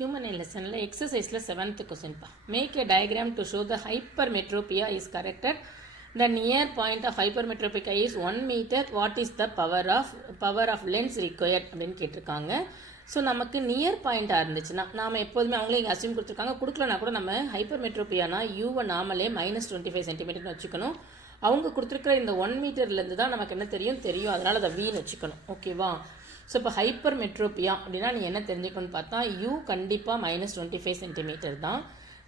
Human lesson exercise 7th question make a diagram to show the hypermetropia is corrected. The near point of hypermetropia is 1 meter. What is the power of lens required அப்படின்னு கேட்டிருக்காங்க. So நமக்கு near பாயிண்ட்டாக இருந்துச்சுன்னா நாம் எப்போதுமே அவங்களே இங்கே assume கொடுத்துருக்காங்க. கொடுக்கலனா கூட நம்ம ஹைப்பர்மெட்ரோபியானா யூவை நாமளே -25 சென்டிமீட்டர்னு வச்சுக்கணும். அவங்க கொடுத்துருக்கிற இந்த 1 மீட்டர்லேருந்து தான் நமக்கு என்ன தெரியும் அதனால் அதை வீன்னு வச்சுக்கணும். ஓகேவா? ஸோ இப்போ ஹைப்பர்மெட்ரோபியா அப்படின்னா நீ என்ன தெரிஞ்சுக்கணும்னு பார்த்தா யூ கண்டிப்பாக -25 சென்டிமீட்டர் தான்.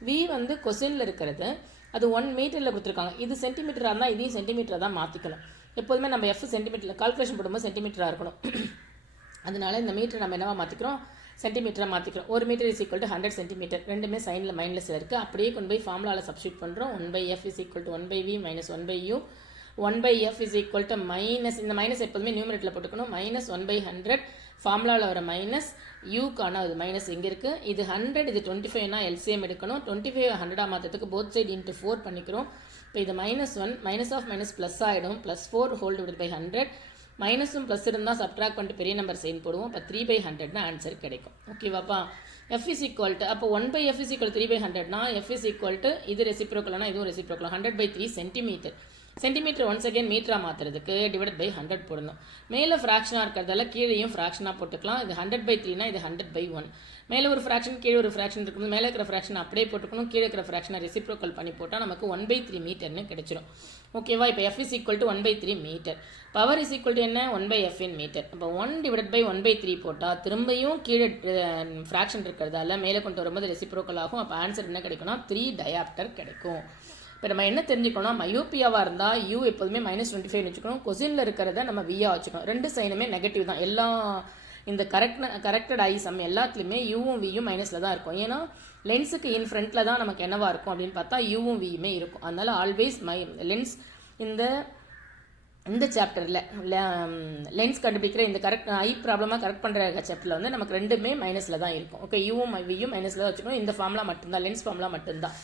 வி வந்து கொஸ்டினில் இருக்கிறது அது 1 மீட்டரில் கொடுத்துருக்காங்க. இது சென்டிமீட்டராக இருந்தால் இதையும் சென்டிமீட்டராக தான் மாற்றிக்கணும். எப்போதுமே நம்ம எஃப் சென்டிமீட்டரில் கால்குலேஷன் போடும்போது சென்டிமீட்டராக இருக்கணும். அதனால இந்த மீட்டர் நம்ம என்னவா மாற்றிக்கிறோம், சென்டிமீட்டராக மாற்றிக்கிறோம். 1 metre is equal to 100 centimetre. ரெண்டுமே சைனில் மைனஸில் இருக்குது. அப்படியே கொண்டு போய் ஃபார்முலாவில் சப்ஸ்டியூட் பண்ணுறோம். 1/f is equal to 1/v minus 1/u. 1/f is equal to minus, இந்த மைனஸ் எப்போதுமே நியூமரேட்டரில் போட்டுக்கணும். -1/100 ஃபார்முலாவில் வர மைனஸ் யூக்கான அது மைனஸ் இங்கே இருக்குது. இது 100 இது 25னா எல்சிஎம் எடுக்கணும். 25 100 மாற்றத்துக்கு போத் சைடு இன்ட்டு 4 பண்ணிக்கிறோம். இப்போ இது -1 மைனஸ் ஆஃப் மைனஸ் ப்ளஸ் ஆகிடும். +4 ஹோல் டிவைட் பை 100. மைனஸும் ப்ளஸ் இருந்தால் சப்ட்ராக்ட் பண்ணிட்டு பெரிய நம்பர் சைன் போடுவோம். இப்போ 3/100 ஆன்சர் கிடைக்கும். ஓகேவாப்பா? f இஸ் ஈக்குவல் டு அப்போ 1/f இஸ் ஈக்குவல் 3/100னா f இஸ் ஈக்குவல் டு இது ரெசிப்ரோக்கல்னா இதுவும் reciprocal 100/3 centimetre. Centimetre once again மீட்டராக மாற்றுறதுக்கு டிவைட் பை 100 போடணும். மேலே ஃப்ராக்ஷனாக இருக்கிறதால கீழேயும் ஃப்ராக்ஷனாக போட்டுக்கலாம். இது 100/3னா இது 100/1. மேலே ஒரு ஃப்ராக்ஷன் கீழே ஒரு ஃப்ராக்ஷன் இருக்குது. மேலே இருக்கிற ஃப்ராக்ஷன் அப்படியே போட்டுக்கணும். கீழே இருக்கிற ஃப்ராக்ஷனை ரெசிப்ரோக்கல் பண்ணி போட்டால் நமக்கு 1/3 மீட்டர்னு கிடைச்சிடும். ஓகேவா? இப்போ f is equal to 1/3 metre. Power is equal to என்ன 1/f இன் மீட்டர். இப்போ 1 டிவைட் பை 1/3 போட்டால் திரும்பியும் கீழே ஃப்ராக்ஷன் இருக்கிறதால மேலே கொண்டு வரும்போது ரெசிப்ரோக்கல் ஆகும். அப்போ ஆன்சர் என்ன கிடைக்கும்னா 3 டயாப்டர் கிடைக்கும். இப்போ நம்ம என்ன தெரிஞ்சுக்கணும், மயோப்பியாவாக இருந்தால் யூ எப்போதுமே -25 வச்சுக்கணும். கொசினில் இருக்கிறத நம்ம வியாக வச்சுக்கணும். ரெண்டு சைனுமே நெகட்டிவ் தான். எல்லா இந்த கரெக்டட் ஐ சம் எல்லாத்துலேயுமே யூவும் வியும் மைனஸில் தான் இருக்கும். ஏன்னா லென்ஸுக்கு இன் ஃப்ரண்ட்டில் தான் நமக்கு என்னவா இருக்கும் அப்படின்னு பார்த்தா யூவும் வியுமே இருக்கும். அதனால் ஆல்வேஸ் லென்ஸ் இந்த சாப்டரில் லென்ஸ் கண்டுபிடிக்கிற இந்த ஐ ப்ராப்ளமாக கரெக்ட் பண்ணுற சாப்டரில் வந்து நமக்கு ரெண்டுமே மைனஸில் தான் இருக்கும். ஓகே, யூவும் வியும் மைனஸில் தான் வச்சுக்கணும். இந்த ஃபார்முலா மட்டும்தான், லென்ஸ் ஃபார்முலா மட்டும்தான்.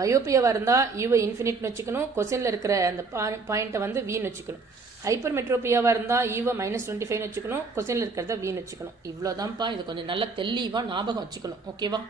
மயோப்பியாவாக இருந்தால் யூவை இன்ஃபினிட்னு வச்சுக்கணும். கொஸ்டினில் இருக்கிற அந்த பாயிண்ட்டை வந்து வீன்னு வச்சுக்கணும். ஹைப்பர் மெட்ரோப்பியாவாக இருந்தால் யூவை -25 வச்சுக்கணும். கொஸ்டினில் இருக்கிறத வீன்னு வச்சுக்கணும். இவ்வளோதான்ப்பா. இது கொஞ்சம் நல்லா தெளிவாக ஞாபகம் வச்சுக்கணும். ஓகேவா?